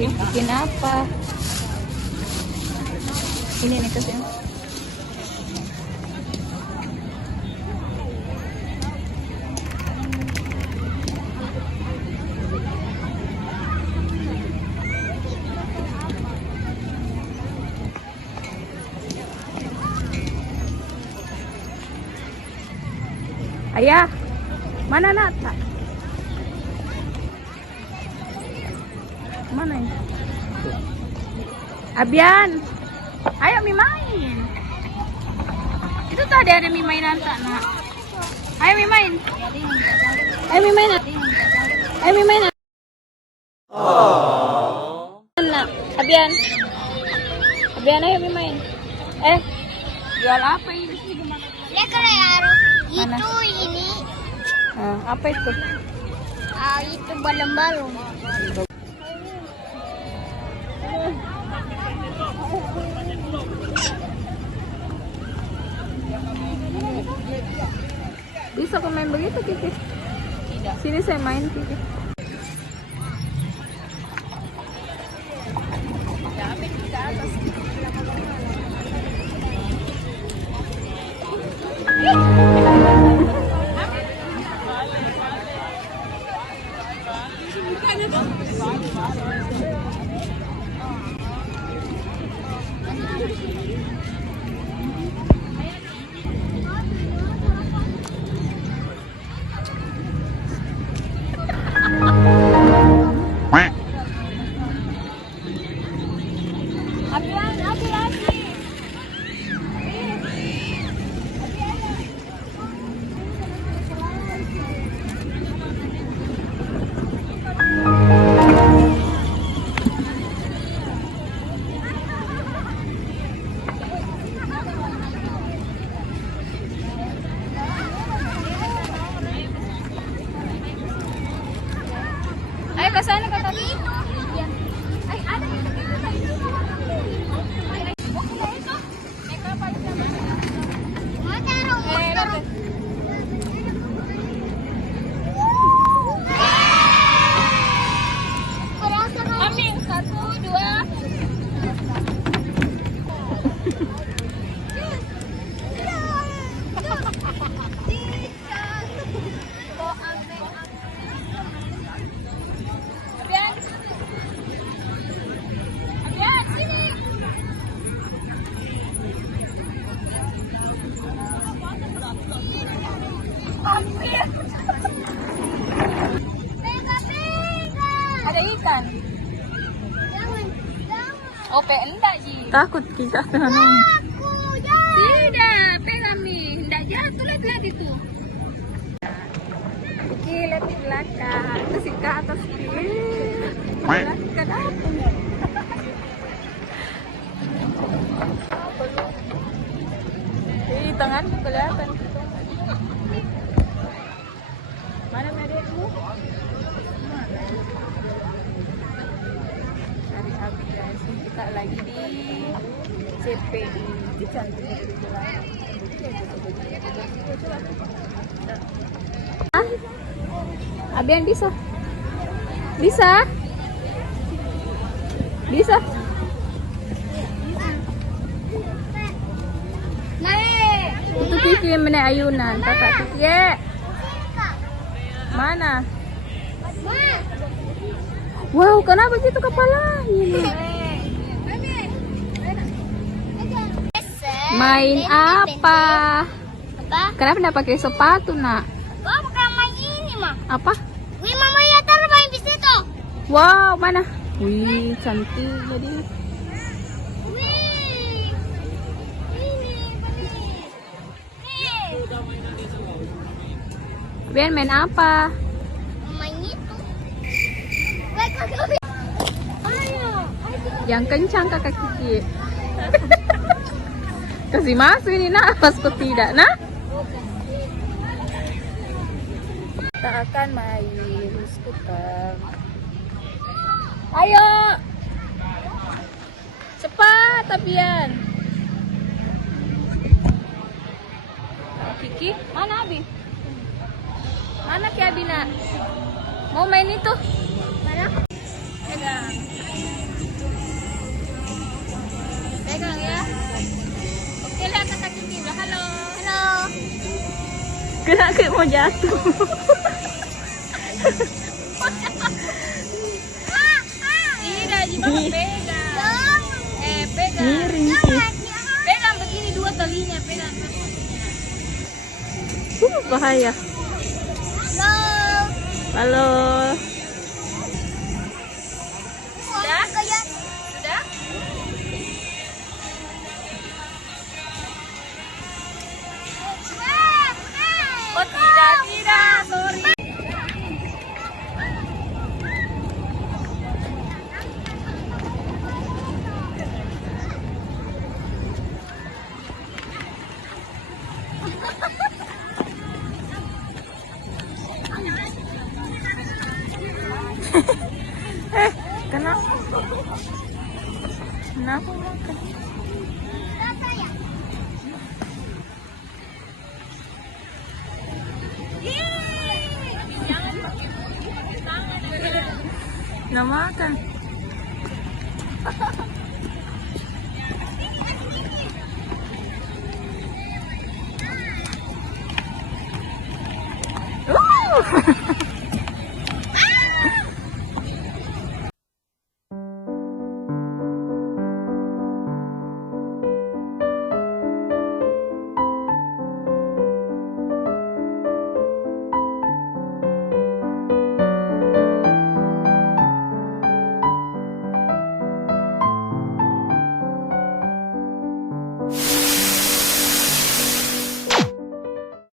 Bikin apa? Ini nih kasih. Ayah, mana Nata? Mana ini? Abian, ayo Mi main. Itu tadi ada Mi mainan tak nak? Ayo Mi main. Ayo Mi main. Ayo Mi main. Nak, Abian. Abian ayo Mi main. Jual apa ini? Ya kalau itu ini Apa itu? itu balon-balon. Bisa kau main begitu Kiki? Tidak. Sini saya main Kiki. Ayo ke sana Kak Tati. Ay, ada yang ambil 1, 2. Ada ikan. Ope enggak Ji. Takut kita dengan Tidak, pegang Mi. Enggak jatuh, lihat itu. Oke, lihat di belakang. Terus ke atas belakang apa? Tanganku kelihatan. Mana adikmu? Hari habis guys, kita lagi di CPI. Itu cantiknya di belakang. Abian bisa? Bisa? Bisa? Itu Kiki menaik ayunan, kakak Kiki. Mana? Wow, kenapa gitu kepalanya? Main apa? Kenapa enggak pakai sepatu, Nak? Kau pakai main ini, Mak. Apa? Wih, Mama ya taruh main di situ. Wow, mana? Wih, cantik jadi. Wih. Biar main apa? Main itu. Ayo. Yang kencang kakak Kiki. Kasih masuk ini nak, pasku tidak nak. Kita akan main skuter. Ayo, cepat Abian. Kiki, mana Abi? Mana Ki Abina? Mau main itu? Mana? Pegang. pegang ya. Oke, lihat kaki Mila. Halo. Halo. Kena kayak mau jatuh. Tidak, Jiba pegang. Pegang. Miring sih. Pegang begini dua talinya, pegang. Bahaya. Halo. Halo. Sudah? Kayak Sudah? Oh tidak, tidak, sorry. Kenapa? Kenapa makan? Jangan pakai tangan. Nggak makan.